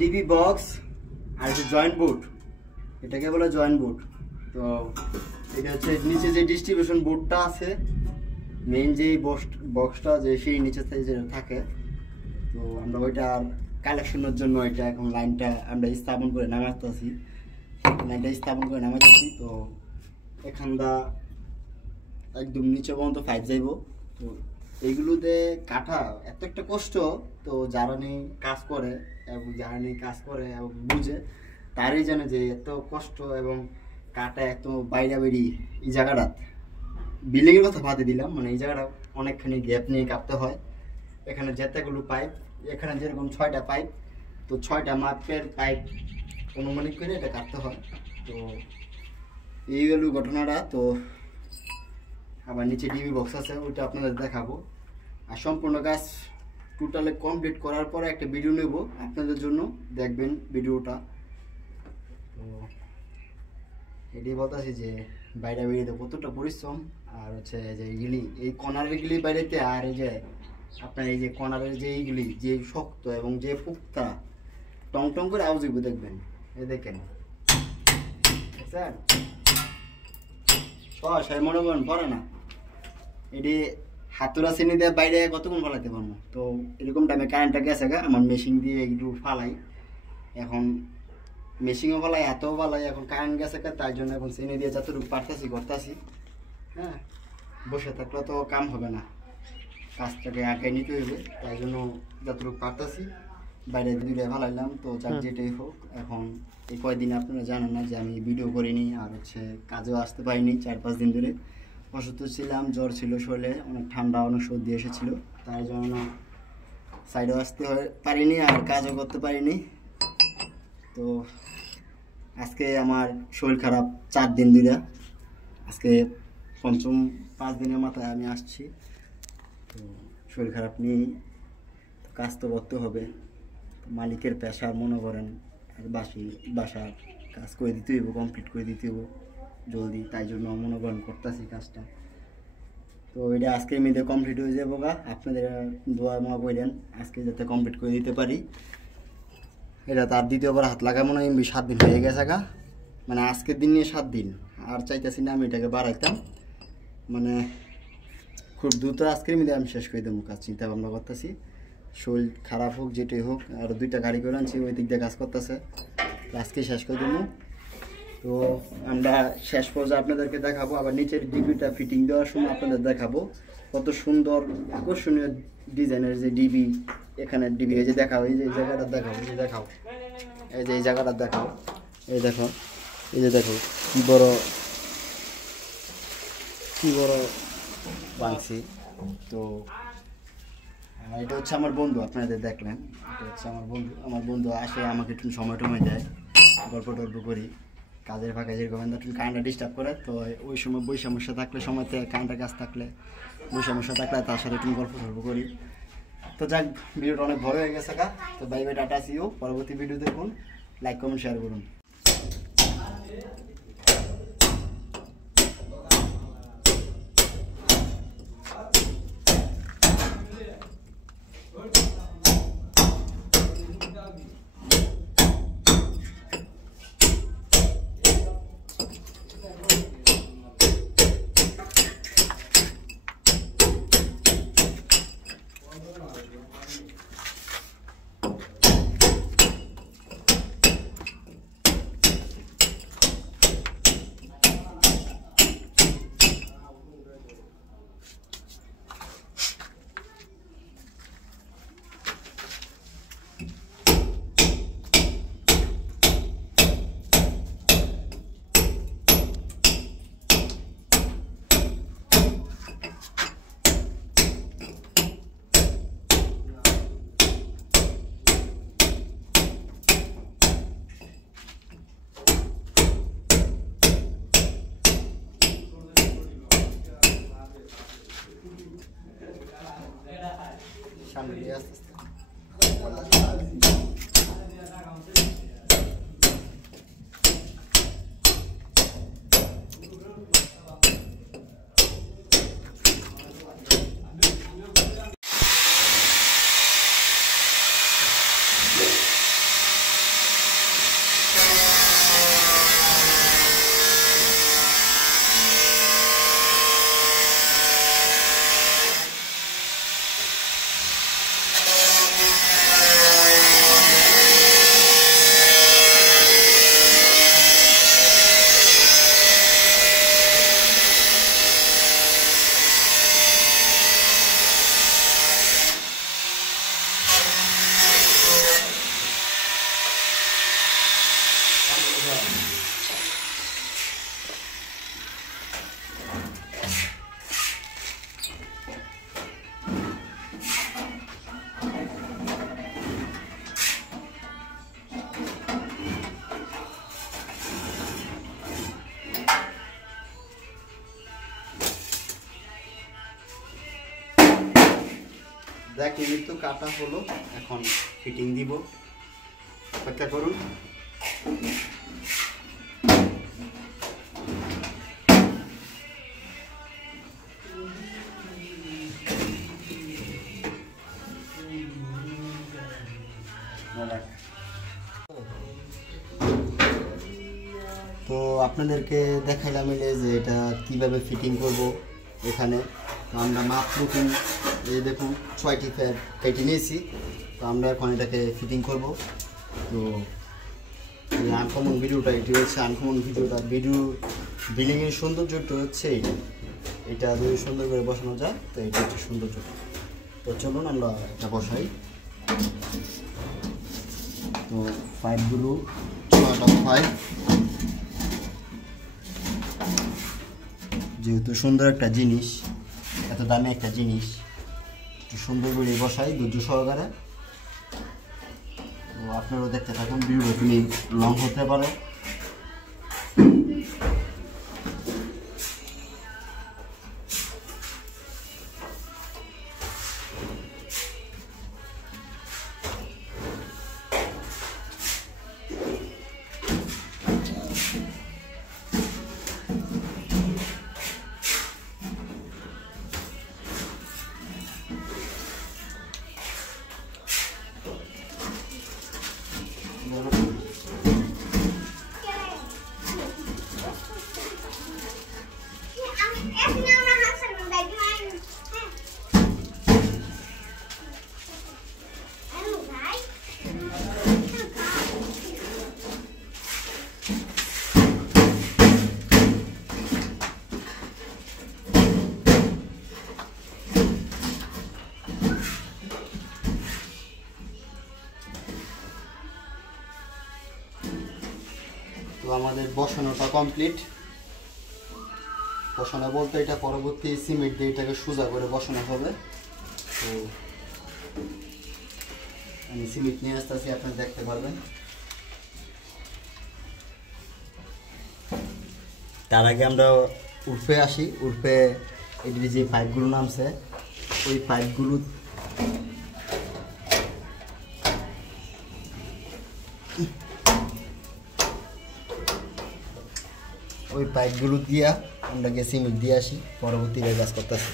DB box আর হচ্ছে joint board, এটাকে বলে জয়েন্ট বোর্ড। তো এটা হচ্ছে নিচে যে ডিস্ট্রিবিউশন বোর্ডটা আছে, মেইন যে বক্সটা যে সেই নিচে যেটা থাকে, তো আমরা ওইটার কালেকশনের জন্য এটা এখন লাইনটা আমরা স্থাপন করে নামাতেছি, তো এখানটা একদম নিচে পর্যন্ত পাইপ যাইব। তো এইগুলোতে কাটা এত একটা কষ্ট, তো যারা নেই কাজ করে এবং বুঝে তারই জানে যে এত কষ্ট এবং কাটা এত বাইরা বেরি। এই জায়গাটা বিল্ডিংয়ের কথা বাদে দিলাম, মানে এই জায়গাটা অনেকখানি গ্যাপ নিয়ে কাটতে হয়। এখানে যেতেগুলো পাইপ, এখানে যেরকম 6টা পাইপ, তো 6টা মাপের পাইপ অনুমানিক করে এটা কাটতে হয়। তো এই হলো ঘটনাটা। তো আবার নিচে ডিবি বক্স আছে, ওইটা আপনাদের দেখাবো। আর সম্পূর্ণ কাজ টোটালি কমপ্লিট করার পরে একটা ভিডিও নেব আপনাদের জন্য, দেখবেন ভিডিওটা। তো এটাই বলতেছি যে বাইরে বেরিয়ে কতটা পরিশ্রম, আর হচ্ছে যে এইগুলি এই কর্নারের গুলি বাইরেতে, আর এই যে আপনার এই যে কর্নারের যে এইগুলি যে শক্ত এবং যে পুক্তা টং টং করে আওয়াজ হইব, দেখবেন। এই দেখেন স্যার সবাই মনে করেন পড়ে না, এটি হাতুরা চিনি দিয়ে বাইরে কতক্ষণ ফালাইতে পারবো। তো এরকম টাইমে কারেন্টটা গেছে গা, আমার মেশিন দিয়ে একটু ফালাই, এখন মেশিনও ফালাই হাতেও ফালাই, এখন কারেন্ট গেছে গা, তাই জন্য এখন চিনি দিয়ে যতটুকু পারতেছি করতেছি। হ্যাঁ, বসে থাকলে তো কাম হবে না, কাজটাকে আগে নিতে হইবে, তাই জন্য যতটুকু পারতেছি বাইরে দূরে ফালাইলাম। তো যাক যেটাই হোক, এখন এই কয়দিন আপনারা জানেন না যে আমি ভিডিও করিনি, আর হচ্ছে কাজেও আসতে পারিনি। 4-5 দিন ধরে অসুস্থ ছিলাম, জ্বর ছিল শরীরে, অনেক ঠান্ডা, অনেক সর্দি এসেছিল, তাই জন্য সাইডেও আসতে পারিনি আর কাজও করতে পারিনি। তো আজকে আমার শরীর খারাপ 4 দিন ধরে, আজকে পঞ্চম 5 দিনের মাথায় আমি আসছি। তো শরীর খারাপ নিয়েই কাজ তো করতে হবে, মালিকের পেশার মনে করেন, আর বাসার কাজ করে দিতে হইব, কমপ্লিট করে দিতে হইব জলদি, তাই জন্য মনে করেন করতেছি কাজটা। তো এটা আজকের মধ্যে কমপ্লিট হয়ে যাবো গা, আপনাদের দোয়া মা করেন আজকে যাতে কমপ্লিট করে দিতে পারি। এটা তার দ্বিতীয়বার হাত লাগাবো না, 7 দিন হয়ে গেছে গা, মানে আজকের দিন নিয়ে 7 দিন, আর চাইতেছি না আমি এটাকে বাড়াইতাম, মানে খুব দ্রুত আজকের মধ্যে আমি শেষ করে দেবো কাজ, চিন্তা ভাবনা করতেছি। শরীর খারাপ হোক যেটাই হোক, আর 2টা গাড়ি করে আনছি, ওই দিক দিয়ে কাজ করতেছে, আজকে শেষ করে দেবো। তো আমরা শেষ পর্যায়ে আপনাদেরকে দেখাবো, আবার নিচের ডিবিটা ফিটিং দেওয়ার সময় আপনাদের দেখাবো কত সুন্দর আকর্ষণীয় ডিজাইনের যে ডিবি, এখানে ডিবি এই যে দেখাও, এই যে এই জায়গাটা দেখাও, এই যে দেখাও, এই যে এই জায়গাটা দেখাও, এই দেখো, এই যে দেখো কি বড় বানছি। তো এটা হচ্ছে আমার বন্ধু, আপনাদের দেখলেন, এটা হচ্ছে আমার বন্ধু আসে, আমাকে একটু সময় দেয়, গল্প টল্প করি কাজের ফাঁকে, যেরকম একটু কারেন্টটা ডিস্টার্ব করে, তো ওই সময় বই সমস্যা থাকলে, সময়তে কারেন্টের কাজ থাকলে, বই সমস্যা থাকলে তার সাথে একটু গল্প টল্প করি। তো যাক, ভিডিওটা অনেক বড় হয়ে গেছে, তো বাই বাই, টাটা, সিও, পরবর্তী ভিডিও দেখুন, লাইক কমেন্ট শেয়ার করুন। দেখ ইউনিট তো কাটা হলো, এখন ফিটিং দিব, অপেক্ষা করুন। তো আপনাদেরকে দেখাইলাম যে এটা কিভাবে ফিটিং করব। এখানে আমরা মাপ রুটিন এই দেখুন 6টি ফ্যাট কেটে নিয়েছি। তো আমরা এখন এটাকে ফিটিং করব। তো এই আনকমন ভিডিওটা, এটি হচ্ছে আনকমন ভিডিওটা। বিল্ডিংয়ের সৌন্দর্যটা হচ্ছে এটা যদি সুন্দর করে বসানো যায় তো এটা হচ্ছে সৌন্দর্যটা। তো চলুন আমরা এটা বসাই। তো পাইপগুলো 6টা পাইপ, যেহেতু সুন্দর একটা জিনিস, এত দামি একটা জিনিস, একটু সুন্দর করে বসাই ধৈর্য সহকারে। তো আপনারাও দেখতে থাকুন, ভিডিওটা তুমি লং হতে পারে। তো আমাদের বসানোটা কমপ্লিট। বসানো বলতে এটা পরবর্তী সিমেন্ট দিয়ে এটাকে সোজা করে বসানো হবে। তো আমি সিমেন্ট নিয়ে আসতেছি, আপনারা দেখতে পারবেন। তার আগে আমরা উর্ফে আসি। উর্ফে এটির যে পাইপগুলো নামছে, ওই পাইপগুলো দিয়া আমরা গিয়ে সিমেন্ট দিয়ে আসি, পরবর্তীতে কাজ করতেছি।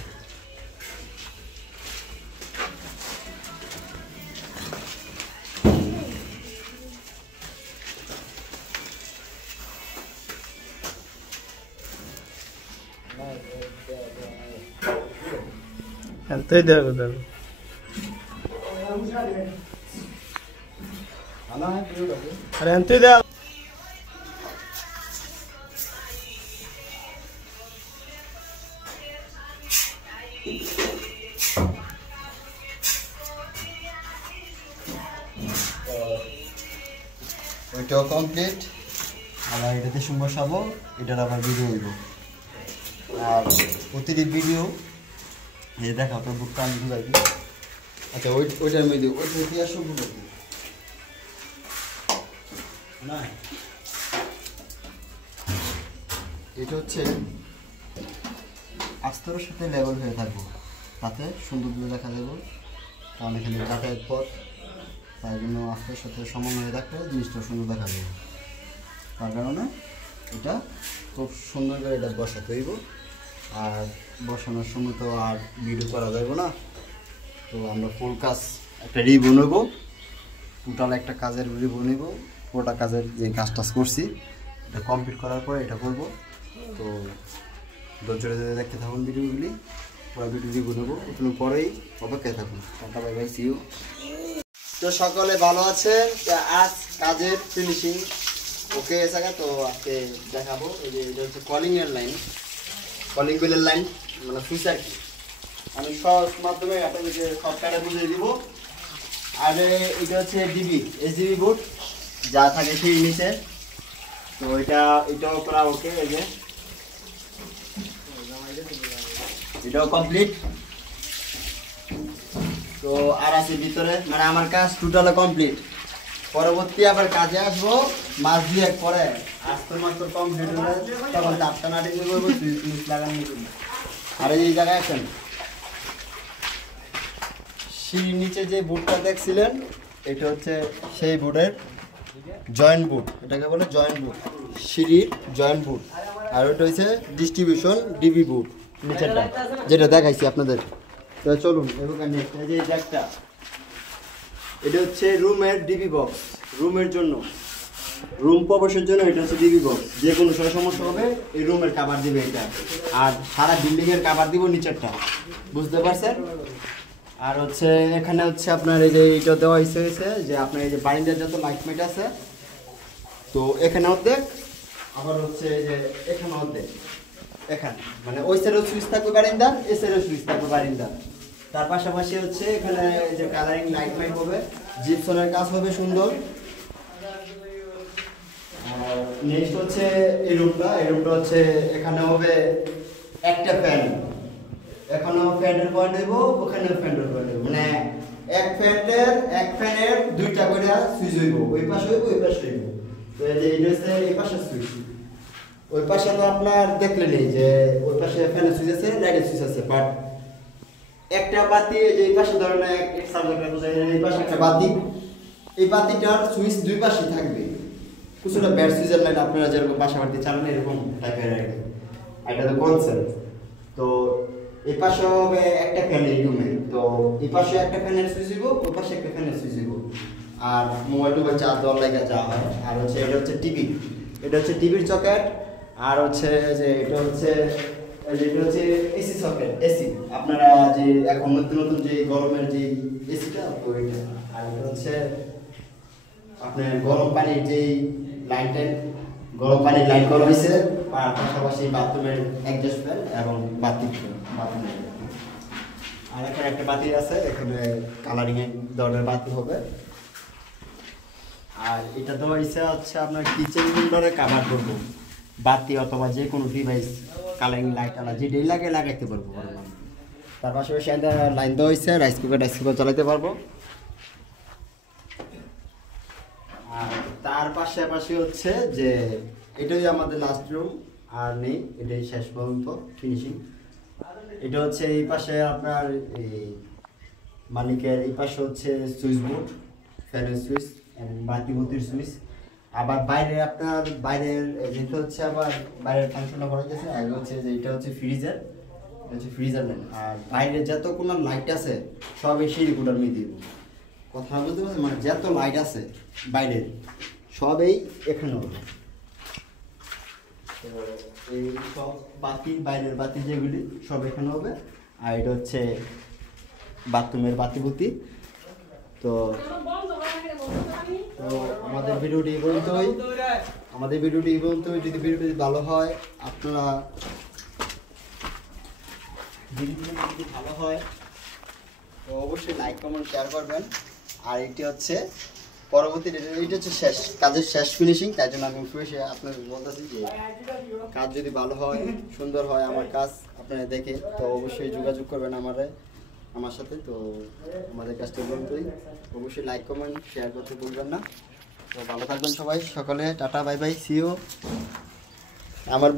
ఎంతే దేవదా అరే ఎంతే దేవ ওইটাও কমপ্লিট। আবার এটাতে বসাবো, এটার আবার ভিডিও হইব। আর প্রতিটি ভিডিও এই দেখাও তোর বুকটা আমি বুঝাই দিই। আচ্ছা ওইটার মধ্যে ওইটা দিয়ে আসো বুঝাই দিই না। এটা হচ্ছে আস্তরের সাথে লেভেল হয়ে থাকবো, তাতে সুন্দর দেখা যাবে। কারণ এখানে যাতায়াত পথ, তাই জন্য আস্তরের সাথে সমন্বয় রাখলে জিনিসটা সুন্দর দেখা যাবে। তার কারণে এটা খুব সুন্দর করে এটা বসাতে হইব। আর বসানোর সময় তো আর ভিডিও করা যাবে না। তো আমরা ফুল কাজ একটা রিভিউ নেব, টোটাল একটা কাজের রিভিউ নেব। পুরোটা কাজের যে কাজ টাজ করছি এটা কমপ্লিট করার পরে এটা করব। তো ধৈর্য দেখতে থাকুন ভিডিওগুলি, পুরো ভিডিও রিভিউ নেব। একটু পরেই অপেক্ষায় থাকুন। Tata bye bye, see you. তো সকলে ভালো আছেন। আজ কাজের ফিনিশিং ওকে এসে। তো আজকে দেখাবো এই যে এটা হচ্ছে কলিংয়ের লাইন, কলিং বেলের লাইন মানে সুইচ আর কি। আমি সহজ মাধ্যমে আপনাদেরকে সবটাটা বুঝিয়ে দিব। আর এটা হচ্ছে ডিবি, SDB বোর্ড যা থাকে সেই নিচে। তো এটাও করা ওকে, এই যে এটাও কমপ্লিট। তো আর আছে ভিতরে, মানে আমার কাজ টোটাল কমপ্লিট। পরবর্তী আবার কাজে আসবো মাস 2 পরে, আস্তে মাত্র কমপ্লিট হলে তখন চারটা নাটি করবো, সুইচ লাগানো করবো। আর এই জায়গায় আসেন, সিঁড়ির নিচে যে বুটটা দেখছিলেন এটা হচ্ছে সেই বুটের জয়েন্ট বুট, এটাকে বলে জয়েন্ট বুট, সিঁড়ির জয়েন্ট বুট। আর ওটা হচ্ছে ডিস্ট্রিবিউশন ডিবি বুট নিচেরটা, যেটা দেখাইছি আপনাদের। তো চলুন এবার নেক্সট, এই যে একটা, এটা হচ্ছে রুমের ডিবি বক্স, রুমের জন্য, রুম প্রবেশের জন্য এটা হচ্ছে ডিবি বক্স। যে কোনো সমস্যা হবে এই রুমের কাভার দিবে এটা, আর সারা বিল্ডিংয়ের কাভার দিব নিচেরটা, বুঝতে পারছেন? আর হচ্ছে এখানে হচ্ছে আপনার এই যে এটা দেওয়া হয়েছে যে আপনার এই যে বারান্দার যত লাইট মাইট আছে, তো এখানে অর্ধেক, আবার হচ্ছে এই যে এখানে অর্ধেক, এখানে মানে ওই সাইডেও সুইচ থাকবে বারান্দার, এই সাইডেও সুইচ থাকবে বারান্দার। তার পাশাপাশি হচ্ছে এখানে যে কালারিং লাইট মাইট হবে, জিপসনের কাজ হবে সুন্দর। আর নেক্সট হচ্ছে এই রুমটা হচ্ছে এখানে হবে একটা ফ্যান, এখানেও ফ্যানের পয়েন্ট হইব, ওখানেও ফ্যানের পয়েন্ট হইব, মানে এক ফ্যানের 2টা করে সুইচ হইব, ওই পাশে হইব ওই পাশে হইব। তো এই যে এটা হচ্ছে এই পাশে সুইচ, ওই পাশে তো আপনার দেখলেনই যে ওই পাশে ফ্যানের সুইচ আছে, লাইটের সুইচ আছে, বাট একটা বাতি যে এই পাশে ধরেন এক সাবজেক্টটা বোঝায়, এই পাশে একটা বাতি, এই বাতিটার সুইচ 2 পাশে থাকবে, কিছুটা ব্যাট সুইচের লাইন আপনারা যেরকম বাসা বাড়িতে চালান এরকম টাইপের আর কি, এটা তো কনসেপ্ট। তো এই পাশে হবে একটা ফ্যান এই রুমে, তো এই পাশে একটা ফ্যানের সুইচ দিব, ওই পাশে একটা ফ্যানের সুইচ দিব, আর মোবাইল টোবাইল চার্জ দেওয়ার লাগে যা হয়। আর হচ্ছে এটা হচ্ছে টিভি, এটা হচ্ছে টিভির সকেট। আর হচ্ছে যে এটা হচ্ছে এসি সকেট, এসি আপনারা যে এখন নতুন নতুন যে গরমের যে এসিটা ওইটা। আর এটা হচ্ছে আপনার গরম পানির যেই লাইনটা, গরম পানির লাইন করা হয়েছে, আর পাশাপাশি বাথরুমের অ্যাডজাস্ট ফ্যান এবং বাথরুমের। আর এখানে একটা বাতি আছে, এখানে কালারিং এর ধরনের বাতি হবে। আর এটা তো হচ্ছে আপনার কিচেন উইন্ডোরে কভার করবো, বাতি অথবা যে কোনো ডিভাইস কালারিং লাইট আলা যেটাই লাগাইতে পারবো। তার পাশাপাশি একটা লাইন দেওয়া হয়েছে, রাইস কুকার চালাতে পারবো। আর তার পাশাপাশি হচ্ছে যে এটাই আমাদের লাস্ট রুম, আর নেই, এটাই শেষ পর্যন্ত ফিনিশিং। এটা হচ্ছে এই পাশে আপনার এই মালিকের, এই পাশে হচ্ছে সুইচ বোর্ড, ফ্যানের সুইচ, বাতির সুইচ। আবার বাইরে আপনার বাইরের যেটা হচ্ছে আবার বাইরের ফাংশনটা করা গেছে, আর হচ্ছে যে এটা হচ্ছে ফ্রিজার, লাইন। আর বাইরে যত কোনো লাইট আছে সব এই সিঁড়ি কোটার মেয়ে দিব, কথা বলতে পারছেন? মানে যত লাইট আছে বাইরের সবই এখানে হবে। তো এই সব বাতি, বাইরের বাতি যেগুলি সব এখানে হবে। আর এটা হচ্ছে বাথরুমের বাতিবুতি। তো আমাদের ভিডিওটি এই পর্যন্তই, যদি ভিডিওটি ভালো হয়, আপনারা যদি ভালো হয় তো অবশ্যই লাইক কমেন্ট শেয়ার করবেন। আর এটি হচ্ছে পরবর্তী, এটা হচ্ছে শেষ কাজের শেষ ফিনিশিং। তাই জন্য আমি এসে আপনাদের বলতেছি যে কাজ যদি ভালো হয়, সুন্দর হয় আমার কাজ আপনারা দেখে, তো অবশ্যই যোগাযোগ করবেন আমার সাথে। তো আমাদের কাজটা পর্যন্তই, অবশ্যই লাইক কমেন্ট শেয়ার করতে ভুলবেন না। তো ভালো থাকবেন সবাই, সকলে tata, bye bye, see you. আমার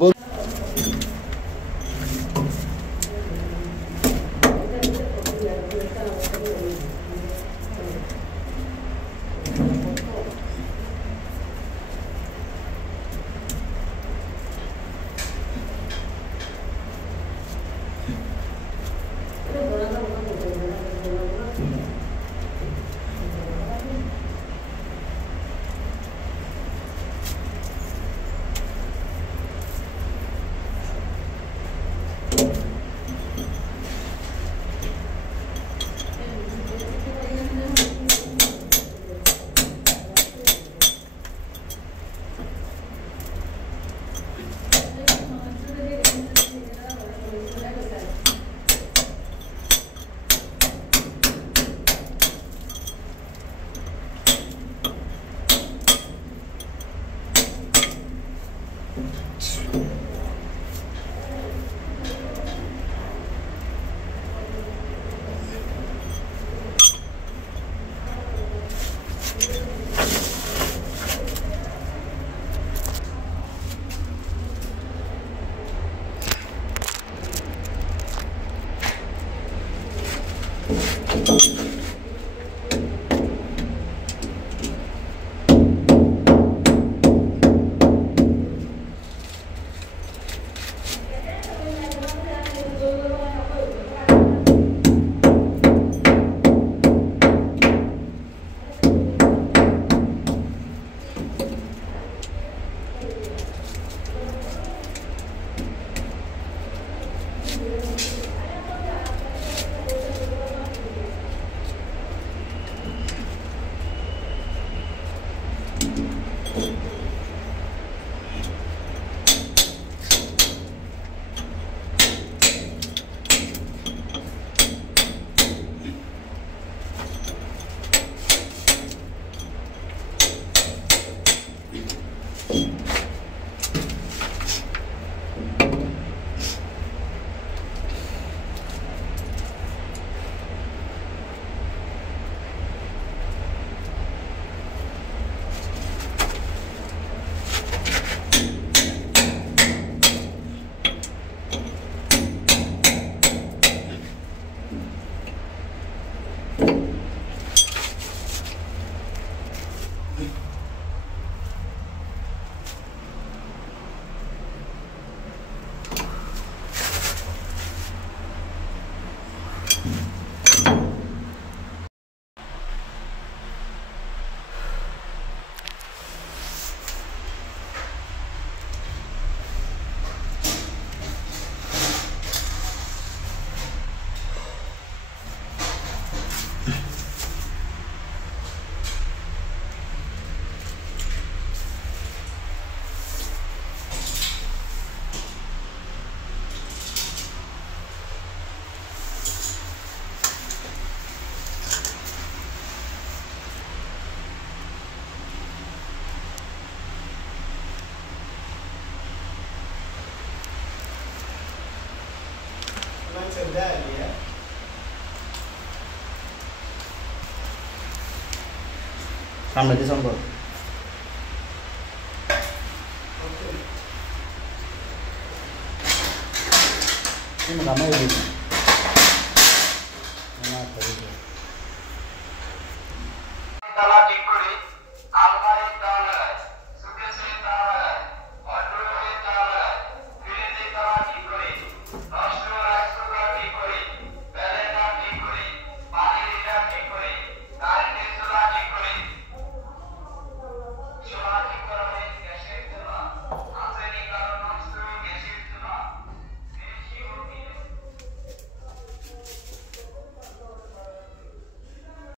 সামনে দিছন কর ওকে